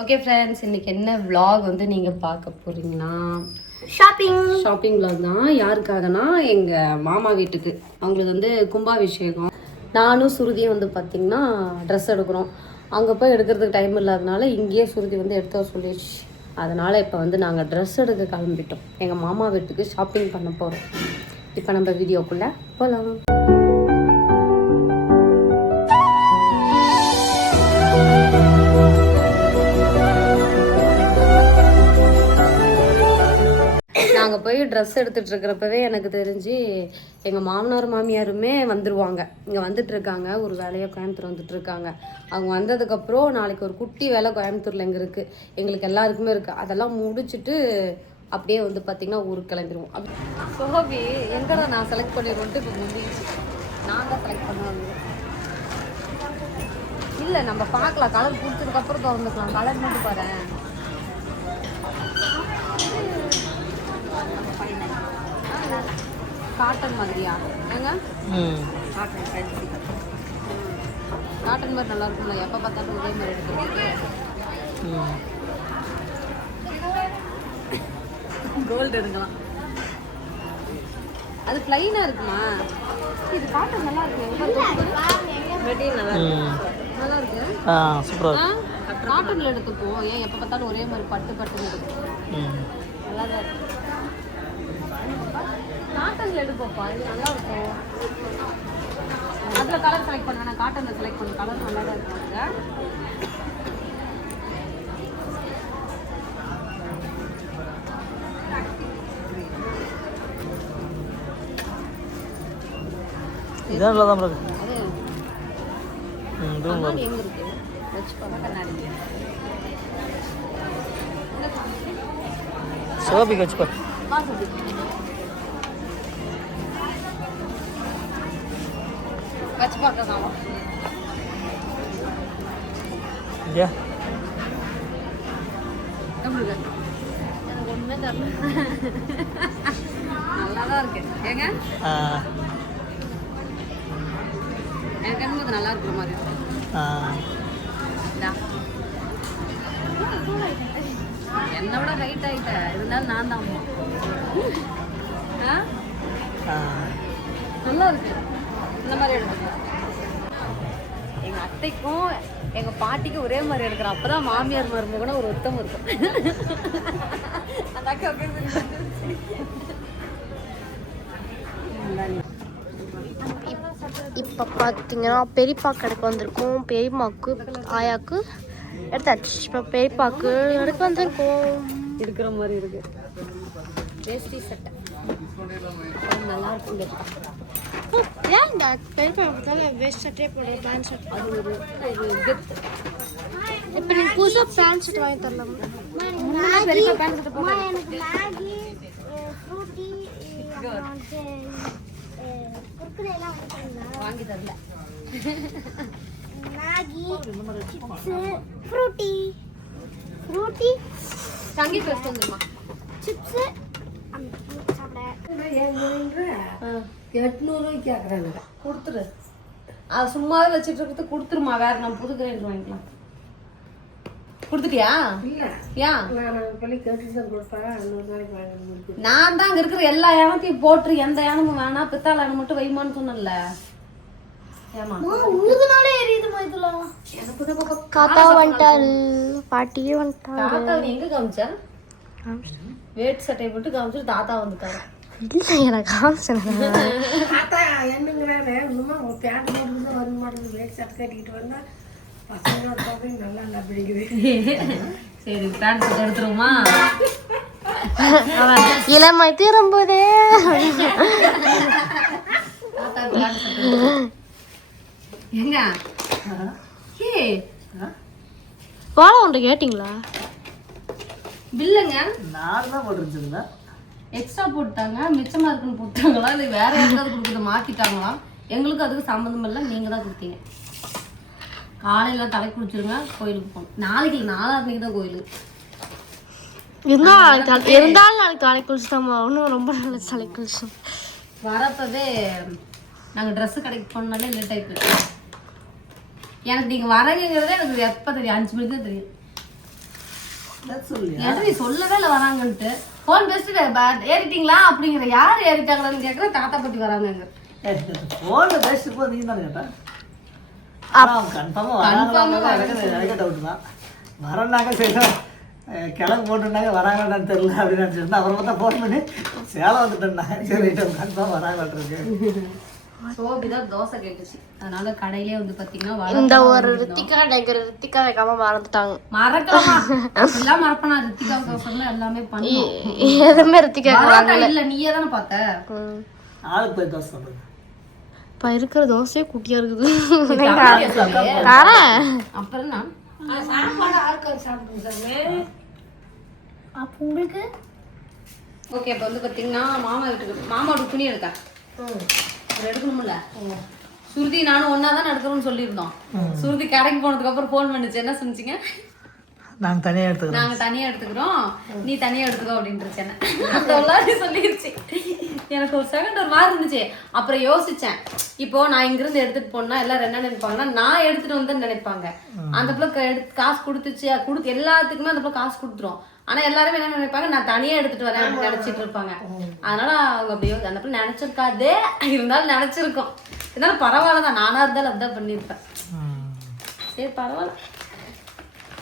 Okay friends, இன்னைக்கு என்ன vlog வந்து நீங்க பார்க்க போறீங்கன்னா ஷாப்பிங் vlog தான். யாருக்காகனா எங்க மாமா வீட்டுக்கு. அவங்களுக்கு வந்து கும்பாபிஷேகம். நானும் சுருதியும் வந்து பார்த்தீங்கன்னா ட்ரெஸ் எடுக்கிறோம். அங்கே போய் எடுக்கிறதுக்கு டைம் இல்லாதனால இங்கேயே சுருதி வந்து எடுத்து சொல்லிடுச்சு. அதனால் இப்போ வந்து நாங்கள் ட்ரெஸ் எடுக்க கிளம்பிட்டோம். எங்கள் மாமா வீட்டுக்கு ஷாப்பிங் பண்ண போகிறோம். இப்போ நம்ம வீடியோக்குள்ளே போகலாம். நாங்கள் போய் ட்ரெஸ் எடுத்துகிட்டு இருக்கிறப்பவே எனக்கு தெரிஞ்சு எங்கள் மாமனார் மாமியாருமே வந்துடுவாங்க. இங்கே வந்துட்டுருக்காங்க, ஒரு வேலையாக கோயம்புத்தூர் வந்துட்டுருக்காங்க. அவங்க வந்ததுக்கப்புறம் நாளைக்கு ஒரு குட்டி வேலை கோயம்புத்தூரில் எங்கே இருக்குது, எங்களுக்கு எல்லாருக்குமே இருக்குது. அதெல்லாம் முடிச்சுட்டு அப்படியே வந்து பார்த்திங்கன்னா ஊருக்கு கிளம்பிடுவோம். சோபி எங்கடா நான் செலக்ட் பண்ணிடுவோன்ட்டு இப்போ முடிஞ்சிச்சு. நான் தான் செலக்ட் பண்ணுவாங்க. இல்லை, நம்ம பார்க்கலாம், கலர் பிடிச்சதுக்கப்புறம் திறந்துக்கலாம். கலர் மட்டும் பாரு. காட்டன் மாதிரியா ஏங்க? காட்டன் மாதிரி நல்லா இருக்கும்ல, எப்போ பார்த்தாலும் ஒரே மாதிரி எடுக்கிறதுக்கு. கோல்டு எடுக்கலாம். அது பிளைனா இருக்குமா? இது காட்டன் நல்லா இருக்கு. மெட்டீரியல் நல்லா இருக்கு, நல்லா இருக்கு. சூப்பரா காட்டன்ல எடுத்துப்போம். ஏன் எப்போ பார்த்தாலும் ஒரே மாதிரி பட்டு பட்டுன்னு எடுக்கும். நல்லா தான் இருக்கு. காட்டன்ல எடுப்போம்ப்பா, இது நல்லா இருக்கும். அதில் கலர் செலக்ட் பண்ண வேணாம், காட்டன்ல செலக்ட் பண்ண. கலர் நல்லா தான் இருக்குங்க. இதான் நல்லா தான் இருக்கு. அது எங்க இருக்கு வச்சு பார்த்தா கண்ணாடி சோபிக்கு வச்சு பாரு. வச்சு பார்க்கலாம். எனக்கு ஒன்றுமே தெரியல. நல்லா தான் இருக்கு ஏங்க. எனக்கு என்னது நல்லா இருக்கிற மாதிரி இருக்கு. என்னை விட ஹைட் ஆகிட்ட, இருந்தாலும் நான் தான் அம்மா. நல்லா இருக்கு. இந்த மாதிரி எடுத்துக்கலாம். எங்கள் அத்தைக்கும் எங்கள் பாட்டிக்கும் ஒரே மாதிரி எடுக்கிறோம். அப்போ தான் மாமியார் மருமகனா ஒரு ஒத்தம் இருக்கும். அந்த அக்கா இப்போ பார்த்தீங்கன்னா பெரியப்பா கடைக்கு வந்திருக்கோம். பெரியம்மாவுக்கு ஆயாவுக்கு எடுத்தாச்சு. இப்போ பெரியப்பாவுக்கு எடுக்க வந்திருக்கோம். இருக்கிற மாதிரி இருக்கு. வேஷ்டி சட்டை நல்லா இருக்கும். ஏன் இந்த பெரியப்பா பார்த்தாலும் வேஸ்ட் சட்டையே போடுறேன். பேண்ட் ஷர்ட் அது ஒரு கெத். இப்போ நீங்கள் புதுசாக பேண்ட் ஷர்ட் வாங்கி தரலாம். பெரியப்பா பேண்ட் சட்டை போட்டு வாங்கி தரல. ஃப்ரூட்டி தங்கி ட்ரெஸ் வந்துருமா? சிப்ஸு 800 கேட்குறாங்க. கொடுத்துரு. அது சும்மாவே வச்சுட்டு இருக்கிறது கொடுத்துருமா. வேற நம்ம புது கிரைண்டர் வாங்கிக்கலாம். கொடுத்துட்டியா? நான் தான் அங்க இருக்கிற எல்லா யானத்தையும் போட்டு எந்த யானமும் வேணாம், பித்தாள யானம் மட்டும் வைமான்னு சொன்னல. காத்தா வந்துட்டாரு, பாட்டியே வந்துட்டாரு. தாத்தா எங்க காமிச்சா? வேட் சட்டையை போட்டு காமிச்சிட்டு தாத்தா வந்துட்டாரு. இல்லை, எனக்கு காமிச்சேன். தாத்தா என்னங்கிறாரு, இன்னுமா பேண்ட் போட்டு வர மாட்டேங்குது. வேட் சட்டை கட்டிக்கிட்டு வந்தா பசங்களோட பார்த்து நல்லா நல்லா பிடிக்குது. சரி, பேண்ட் சட்டை எடுத்துருவோமா? இளமை திரும்புதே. எங்க வாழை ஒன்று கேட்டிங்களா? பில்லுங்க நான் தான் போட்டுருந்துச்சுங்களா? எக்ஸ்ட்ரா போட்டாங்க, மிச்சமா இருக்குன்னு போட்டாங்களா இல்லை வேற யாருக்காவது கொடுக்குறது மாத்திட்டாங்களா? எங்களுக்கு அதுக்கு சம்மந்தம் இல்லை, நீங்க தான் கொடுத்தீங்க. காலையில தலை குளிச்சிருங்க, கோயிலுக்கு போகணும். நாளைக்கு 4ஆம் தான் கோயிலுக்கு. இருந்தாலும் நாளைக்கு தலை குளிச்சுதான் இன்னும் ரொம்ப நல்ல தலை குளிச்சோம். வரப்பவே நாங்கள் ட்ரெஸ்ஸு கடைக்கு போனாலே லேட் ஆகிட்டு எனக்கு நீங்க வரங்கிறதே எனக்கு எப்ப தெரியும் 5 மணிக்கு தான் தெரியும். சொல்லியா ஏன்னா நீ சொல்லவே இல்லை வராங்கன்ட்டு ஃபோன் பேசிட்டு ஏறிட்டீங்களா அப்படிங்கிற யார் ஏறிட்டாங்களான்னு கேட்குற தாத்தா பத்தி வராங்க. ஃபோனில் பேசிட்டு போது நீ தானே கேட்டேன். கன்ஃபார்மாக எனக்கு டவுட் தான். வரேன்னாங்க சரி கிளம்பு போட்டுருந்தாங்க வராங்கன்னு தெரியல அப்படின்னு நினச்சிருந்தேன். அப்புறம் பார்த்தா ஃபோன் பண்ணி சேலம் வந்துட்டேன்னாங்க. சரி கன்ஃபார்ம் வராங்கன்றிருக்கு. சோபிதான் தோசை கேட்டுச்சு, அதனால கடையிலே வந்து பாத்தீங்கன்னா இந்த ஒரு ரித்திகா நகர் ரித்திகா வைக்காம மறந்துட்டாங்க. மறக்கலாமா எல்லாம் மறப்பனா? ரித்திகாவுக்கு சொன்னா எல்லாமே பண்ணுவோம். எதுவுமே ரித்திகா இல்ல நீயே தானே பார்த்த. ஆளுக்கு போய் தோசை சாப்பிடுங்க. இப்போ இருக்கிற தோசையே குட்டியா இருக்குது. அப்புறம் நான் சாப்பாடு ஆட்கள் சாப்பிடுங்க. அப்போ உங்களுக்கு ஓகே. இப்போ வந்து பாத்தீங்கன்னா மாமாவோட துணி எடுக்க எடுக்கணும்ல. சுருதி நானும் ஒன்னா தான் எடுக்கணும்னு சொல்லியிருந்தோம். சுருதி கடைக்கு போனதுக்கு அப்புறம் ஃபோன் பண்ணுச்சு. என்ன சொன்னீங்க? நாங்கள் தனியாக எடுத்துக்கிறோம். நாங்க தனியா எடுத்துக்கிறோம், நீ தனியா எடுத்துக்கோ அப்படின்ட்டு அந்த சொல்லிருச்சு. எனக்கு ஒரு செகண்ட் ஒரு மாதிரி இருந்துச்சு. அப்புறம் யோசிச்சேன், இப்போ நான் இங்கிருந்து எடுத்துட்டு போனா எல்லாரும் என்ன நினைப்பாங்கன்னா நான் எடுத்துட்டு வந்து நினைப்பாங்க. அந்த பிள்ளை காசு கொடுத்துச்சு, எல்லாத்துக்குமே அந்த பிள்ளை காசு கொடுத்துரும். ஆனா எல்லாருமே என்ன நினைப்பாங்க நான் தனியா எடுத்துட்டு வரேன் அப்படின்னு நினைச்சிட்டு இருப்பாங்க. அதனால அவங்க அப்படியே அந்த பிள்ளை நினைச்சிருக்காதே, இருந்தாலும் நினைச்சிருக்கோம். இருந்தாலும் பரவாயில்லதான், நானா இருந்தாலும் அதான் பண்ணிருப்பேன். சரி பரவாயில்ல.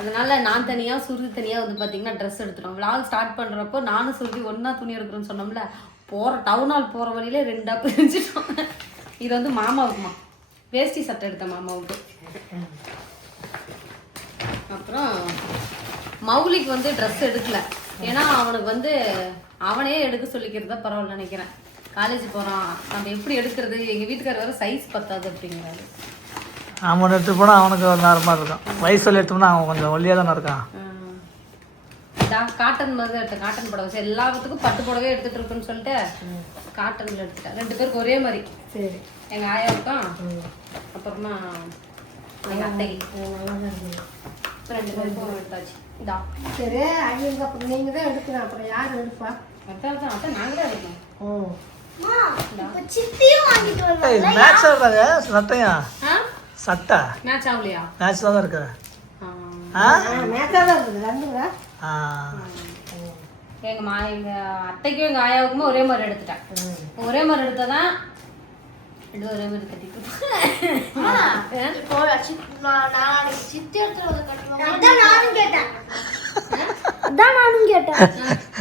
அதனால நான் தனியா சுருதி தனியா வந்து பாத்தீங்கன்னா ட்ரெஸ் எடுத்துட்டோம். விளாக் ஸ்டார்ட் பண்றப்போ நானும் சுருதி ஒன்னா துணி எடுக்கிறோம்னு சொன்னோம்ல, டவுன் ஹால் போற வழியில 2 பிரிஞ்சிட்டோம். இது வந்து மாமாவுக்குமா வேஷ்டி சட்டை எடுத்த மாமாவுக்கு. அப்புறம் மௌலிக்கு வந்து ட்ரெஸ் எடுக்கல, ஏன்னா அவனுக்கு வந்து அவனே எடுக்க சொல்லிக்கிறதா பரவாயில்ல நினைக்கிறேன். காலேஜ் போறான், நம்ம எப்படி எடுக்கிறது, எங்க வீட்டுக்காரர் வேற சைஸ் பத்தாது அப்படிங்கிறாரு. அவன் எடுத்து போனால் அவனுக்கு ஒரு நார்மலாக இருக்கும். வயசில் எடுத்தோம்னா அவன் கொஞ்சம் ஒல்லியாக தானே இருக்கான். காட்டன் மாதிரி தான் எடுத்தேன், காட்டன் புடவை. சரி எல்லாத்துக்கும் பட்டு புடவே எடுத்துட்டு இருக்குன்னு சொல்லிட்டு காட்டன்ல எடுத்துட்டேன். 2 பேருக்கு ஒரே மாதிரி. சரி எங்க ஆயாவுக்கும் அப்புறமா எங்க அத்தைக்கு 2 பேருக்கும் எடுத்தாச்சு. இதா சரி அங்க அப்புறம் நீங்க தான் எடுக்கணும். அப்புறம் யார் எடுப்பா? அத்தை நாங்க தான் எடுக்கணும். மேட்ச் ஆடுறாங்க சட்டையா சட்டை மேட்ச் ஆகலையா? மேட்ச் தான் இருக்கு. மேட்சாக தான் இருக்குது ரெண்டுங்க. எங்க அத்தைக்கும் எங்க ஆயாவுக்குமே ஒரே மாதிரி எடுத்துட்டேன். ஒரே மாதிரி எடுத்தாதான் ஒரே மாதிரி கட்டிட்டு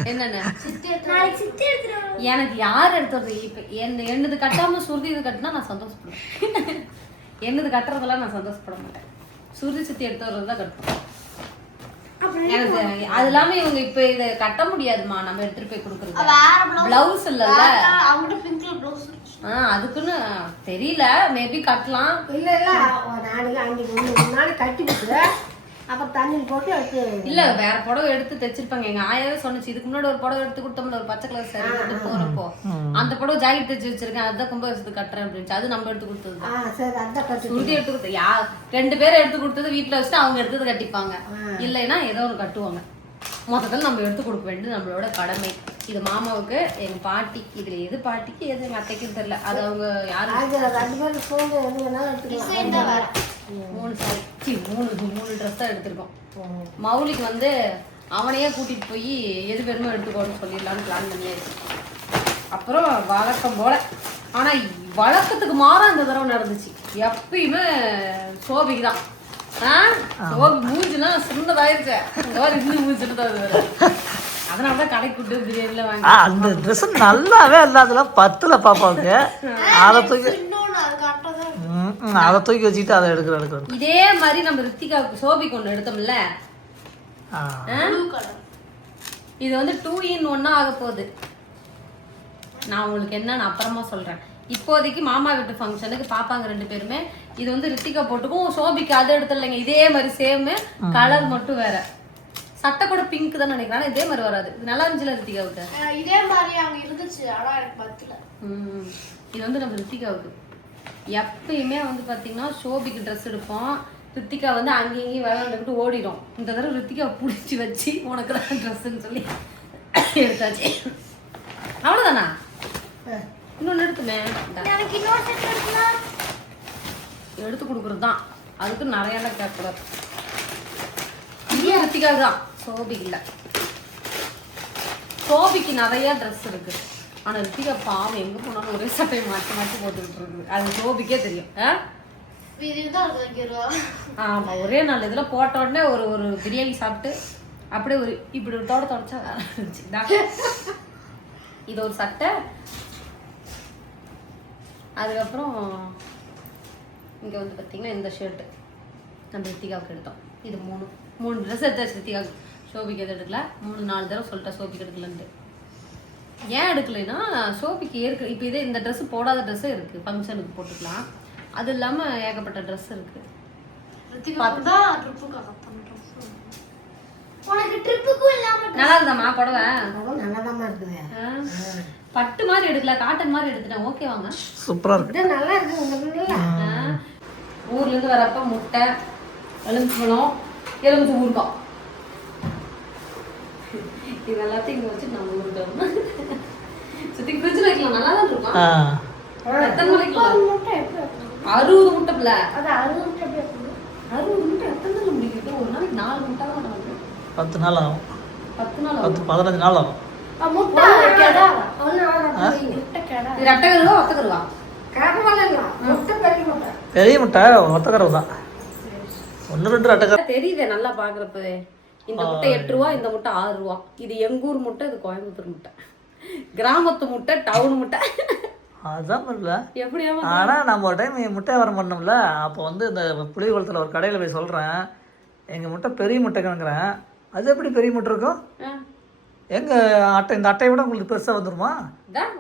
என்னன்னு எனக்கு யார் எடுத்துறது? இப்ப என்னது கட்டாம சுருதி இது கட்டினா நான் சந்தோஷப்படுவேன். என்னது கட்டுறதெல்லாம் நான் சந்தோஷப்பட மாட்டேன். சுருதி சுத்தி எடுத்து வர்றதுதான் கட்டுவோம். எனக்கு அது இல்லாம இவங்க இப்ப இத கட்ட முடியாதுமா, நம்ம எடுத்துட்டு போய் கொடுக்கறது. பிளவுஸ் இல்லல்ல, அதுக்குன்னு தெரியல, மேபி கட்டலாம். இல்ல நாளைக்கு கட்டி விட்டு அப்புறம் தண்ணியில் போட்டு எடுத்து இல்ல வேற புடவை எடுத்து தைச்சிருப்பாங்க. எங்க ஆயாவே சொன்னுச்சு, இதுக்கு முன்னாடி ஒரு புடவை எடுத்து கொடுத்தோம்ல, ஒரு பச்சை கலர் சாரி எடுத்து போறப்போ அந்த புடவை ஜாக்கெட் தைச்சு வச்சிருக்கேன், அதுதான் கும்பாபிஷேகத்துக்கு கட்டுறேன் அப்படின்னு. அது நம்ம எடுத்து கொடுத்தது. சுருதி எடுத்து கொடுத்தது 2 பேரும் எடுத்து கொடுத்தது வீட்டுல வச்சுட்டு அவங்க எடுத்தது கட்டிப்பாங்க. இல்லைன்னா ஏதோ ஒன்று கட்டுவாங்க. மொத்தத்தில் நம்ம எடுத்து கொடுக்க வேண்டியது நம்மளோட கடமை. இது மாமாவுக்கு, எங்க பாட்டிக்கு, இதுல எது பாட்டிக்கு எது எங்க அத்தைக்குன்னு தெரியல. அது அவங்க யாரும் 2 பேரும் சேர்ந்து எது வேணாலும் எடுத்துக்கலாம். 3 ட்ரெஸ் தான் எடுத்திருக்கோம். மௌலிக்கு வந்து அவனையே கூட்டிட்டு போய் எது வேணுமோ எடுத்துக்கோன்னு சொல்லிடலான்னு பிளான் பண்ணியாச்சு. அப்புறம் வழக்கம் போல, ஆனா வழக்கத்துக்கு மாறா இந்த தடவை நடந்துச்சு. எப்பயுமே சோபிக்கு தான். சோபி மூஞ்சுலாம் சின்னதாயிருச்சு, இன்னும் மூஞ்சி சின்னதாக. அதனாலதான் கடைக்கு கூட்டு பிரியாணில வாங்கி அந்த ட்ரெஸ் நல்லாவே இல்லாதெல்லாம் 10ல பாப்பாவுக்கு அதை தூக்கி வச்சுட்டு அதை எடுக்கிறோம். இதே மாதிரி நம்ம ரித்திகாவுக்கு சோபிக்கு ஒண்ணு எடுத்தோம்ல, இது வந்து 2 in 1 ஆக போகுது. நான் உங்களுக்கு என்னன்னு அப்புறமா சொல்றேன். இப்போதைக்கு மாமா வீட்டு ஃபங்க்ஷனுக்கு பாப்பாங்க 2 பேருமே. இது வந்து ரித்திகா போட்டுக்கும், சோபிக்கு அதை எடுத்துடலைங்க. இதே மாதிரி சேம், கலர் மட்டும் வேற. சட்டை கூட பிங்க் தான் நினைக்கிறேன், இதே மாதிரி வராது. இது நல்லா இருந்துச்சுல ரித்திகாவுக்கு? இதே மாதிரி அங்க இருந்துச்சு, ஆனா எனக்கு பத்தல. இது வந்து நம்ம ரித்திகாவுக்கு எப்பயுமே வந்து பாத்தீங்கன்னா சோபிக்கு ட்ரெஸ் எடுப்போம். ரித்திகா வந்து அங்கேயும் விளையாண்டுக்கிட்டு ஓடிடும். இந்த தடவை ரித்திகா பிடிச்சி வச்சு உனக்கு தான் ட்ரெஸ்ன்னு சொல்லி எடுத்தாச்சு. அவ்வளோதானா? இன்னொன்று எடுத்துமே எடுத்து கொடுக்குறது தான். அதுக்கு நிறைய கேட்கக்கூடாது. இது ரித்திகா தான், சோபிக்கு இல்லை. சோபிக்கு நிறைய ட்ரெஸ் இருக்கு. ஆனா ரித்திகா பாவம் எங்க போனாலும் ஒரே சட்டையை மாற்றி மாற்றி போட்டுக்கிட்டு இருக்கு. அது சோபிக்கே தெரியும். ஆமா, ஒரே நாள் இதுல போட்ட உடனே ஒரு ஒரு பிரியாணி சாப்பிட்டு அப்படியே ஒரு இப்படி ஒரு தொடச்சா இது ஒரு சட்டை. அதுக்கப்புறம் இங்க வந்து பாத்தீங்கன்னா இந்த ஷர்ட் நம்ம ரித்திகாவுக்கு எடுத்தோம். இது மூணு ட்ரெஸ் எடுத்தாச்சு ரித்திகாவுக்கு. சோபிக்கு எது எடுக்கல. 3-4 தடவை சொல்லிட்டேன் சோபிக்கு எடுக்கலன்ட்டு. ஏன் எடுக்கலைன்னா சோபிக்கு இப்போ இதே இந்த ட்ரெஸ் போடாத ட்ரெஸ்ஸே இருக்கு, ஃபங்க்ஷனுக்கு போட்டுக்கலாம். அது இல்லாம ஏகப்பட்ட ட்ரெஸ் இருக்கு. நல்லா இருந்தாமா புடவை? நல்லாதான் இருக்குது. பட்டு மாதிரி எடுக்கல, காட்டன் மாதிரி எடுத்துட்டேன். ஓகே வாங்க, சூப்பரா இருக்கு. நல்லா இருக்கு. ஊர்ல இருந்து வரப்ப முட்டை, எலுமிச்சம்பழம், எலுமிச்சை ஊறுகாய், இது எல்லாத்தையும் இங்க வச்சு நம்ம ஊறுகாய் சுத்தி ஃப்ரிட்ஜ்ல வைக்கலாம். நல்லா தான் இருக்கும். எத்தனை நாளைக்கு? 60 முட்டை பிள்ளை. அது 60 முட்டை எப்படி இருக்கும்? 60 முட்டை எத்தனை நாள் முடிக்கிறது? ஒரு நாளைக்கு 4 முட்டை தான் வருது. 10 நாள் ஆகும். 10 நாள் 15 நாள் ஆகும். முட்டை கேடா இது ரெட்டை கருவா ஒத்த கருவா? முட்டை பெரிய முட்டை. பெரிய முட்டை ஒத்தக்கரவு தான். 1-2 ரெட்டக்கரை தெரியுதே நல்லா பாக்குறப்பவே. இந்த முட்டை 8 ரூபா, இந்த முட்டை 6 ரூபா. இது எங்க ஊர் முட்டை, இது கோயம்புத்தூர் முட்டை. கிராமத்து முட்டை, டவுன் முட்டை. அதுதான் இல்ல. எப்படியா? ஆனா நம்ம ஒரு டைம் முட்டை வரம் பண்ணோம்ல, அப்போ வந்து இந்த புளியகுளத்தில் ஒரு கடையில் போய் சொல்றேன், எங்க முட்டை பெரிய முட்டை கிடங்குறேன். அது எப்படி பெரிய முட்டை இருக்கும்? எங்க அட்டை இந்த அட்டையை விட உங்களுக்கு பெருசா வந்துருமா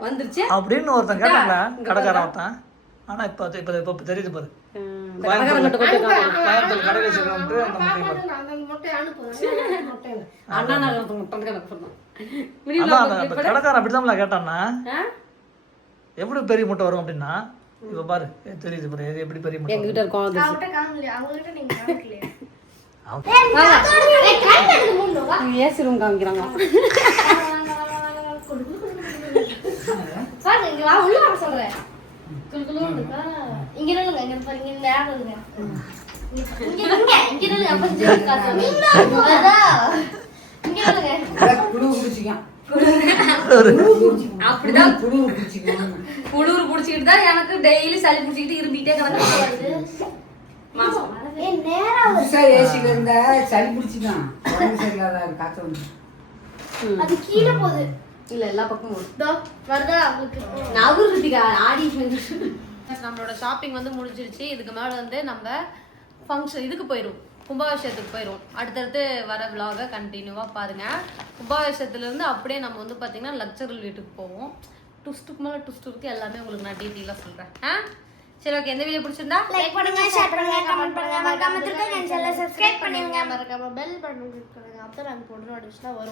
வந்துருச்சு அப்படின்னு ஒருத்தன் கேட்டாங்களா, கடைக்காரன் ஒருத்தன். ஆனா இப்போ தெரியுது பாரு, கோயம்புத்தூர் கடையில் வச்சுக்கணும்ட்டு அந்த முட்டை கடைக்காரன் அப்படிதான் கேட்டான்னா எப்படி பெரிய முட்டை வரும் அப்படின்னா, இப்ப பாரு தெரியுது பாரு, இது எப்படி பெரிய முட்டை எங்ககிட்ட இருக்கும். ஏசி ரூம் காமிக்கிறாங்க. அப்படிதான் குளிர் குடிச்சுக்கிட்டு தான் எனக்கு டெய்லி சளி பிடிச்சிக்கிட்டு இருந்துகிட்டே கிடக்கு. ஏசில இருந்தா சளி பிடிச்சிதான் காய்ச்சல். அது கீழே போகுது. இல்ல எல்லா பக்கமும் வருதா உங்களுக்கு? ஆடி நம்மளோட ஷாப்பிங் வந்து முடிஞ்சிருச்சு. இதுக்கு மேல வந்து நம்ம ஃபங்க்ஷன் இதுக்கு போயிடும், கும்பாபிஷேகத்துக்கு போயிடும். அடுத்தடுத்து வர விலாகை கண்டினியூவா பாருங்க. கும்பாபிஷேகத்துல இருந்து அப்படியே நம்ம வந்து பாத்தீங்கன்னா லக்சரல் வீட்டுக்கு போவோம். ட்விஸ்ட்டுக்கு மேல ட்விஸ்ட் இருக்கு. எல்லாமே உங்களுக்கு நான் டீட்டெயிலா சொல்றேன். சரி, ஓகே. இந்த வீடியோ பிடிச்சிருந்தா லைக் பண்ணுங்க, ஷேர் பண்ணுங்க, கமெண்ட் பண்ணுங்க, மறக்காம திருக்க சேனலை சப்ஸ்கிரைப் பண்ணுங்க, மறக்காம பெல் பட்டன் கிளிக் பண்ணுங்க. அப்பதான் நாங்க போடுற நோட்டிஃபிகேஷன் வரும்.